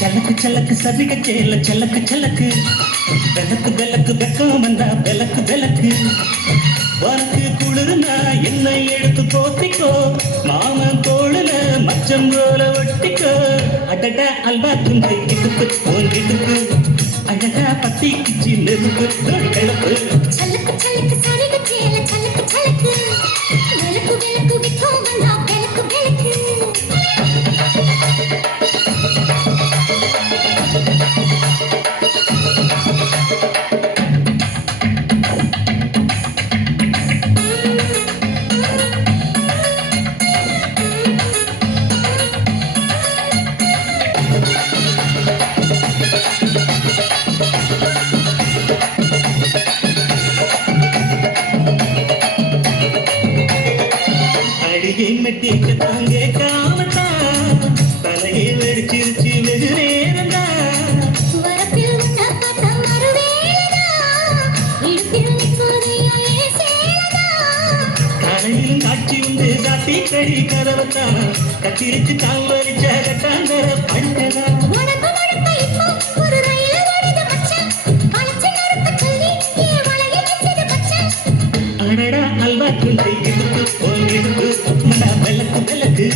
சலக்கு சலக்கு சதிக சேல சலக்கு சலக்கு விளக்கு விளக்கு வெக்கம் வந்தா விளக்கு விளக்கு உனக்கு குளிர்னா என்னை எடுத்து போத்திக்கோ மாமன் தோளுல மச்சம் போல ஒட்டிக்கோ அடடா அல்வா துண்டு இடுப்பு போன்றிடுப்பு அழகா பத்தி கிச்சி நெருப்பு கிளப்பு சலக்கு சலக்கு சரிக சேல சலக்கு சலக்கு விளக்கு விளக்கு வெக்கம் வந்தா விளக்கு விளக்கு மெட்டிக்கு தாங்க காமத்தா தலையை வெடிச்சிருச்சு வெகு நேரந்தா வரப்பில் வந்த பார்த்தா மறுவேளதா இடுப்பில் நிற்கோதையோ ஏசேலதா கடையிலும் காட்சி உண்டு காட்டி கடி கதவத்தா கத்திரிச்சு கால் வலிச்ச கட்டாந்தர படுத்ததா உனக்கு மழப்ப இப்போ ஒரு ரயில ஓடுது மச்சான் வளைச்ச நறுக்க சொல்லி என் வளைய வச்சது மச்சான் அடடா அல்வா துண்டு இடுப்பு போல் இடுப்பு மடா விளக்கு விளக்கு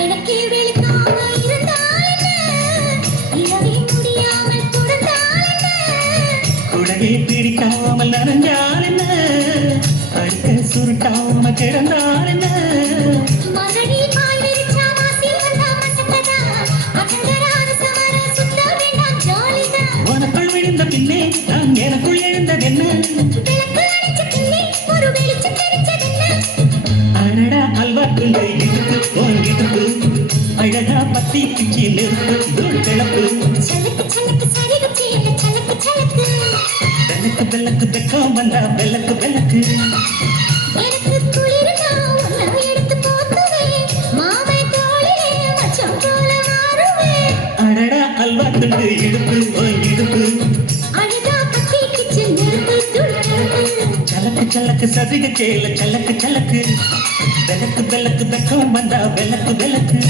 எனக்கே வெளுக்காம இருந்தால் இரவே முடியாமல் கொடுத்தால் குடகை பிடிக்காமல் நனைஞ்சால் என்ன படுக்க சுருட்டாம கிடந்தால் என்ன மகனி பால் விரிச்சா வாசி வந்தா மசக்கதா அகங்கரான சமர சுத்த வேண்டாம் ஜாலிதான் உனக்குள் விழுந்த பின்னே நான் எனக்குள் எழுந்ததென்ன விளக்கு அணைச்ச பின்னே ஒரு வெளிச்சம் தெரிஞ்சதென்ன அடடா அல்வா துண்டு இடுப்பு போன் இடுப்பு அழகா பத்தி பிச்சி நெருப்பு தூள் கிளப்பு சலக்கு சலக்கு சரிக சேல சலக்கு சலக்கு விளக்கு விளக்கு வெக்கம் வந்தா விளக்கு விளக்கு எனக்கு குளிர்னா உன்னை எடுத்து போத்துவேன் மாமை தோளிலே மச்சம் போல மாறுவேன் அடடா அல்வா துண்டு இடுப்பு போன் இடுப்பு அழகா பத்தி கிச்சு நெருப்பு துள்ளுப்பு சலக்கு சலக்கு சதிக சேல சலக்கு சலக்கு விளக்கு விளக்கு வெக்கம் வந்தா விளக்கு விளக்கு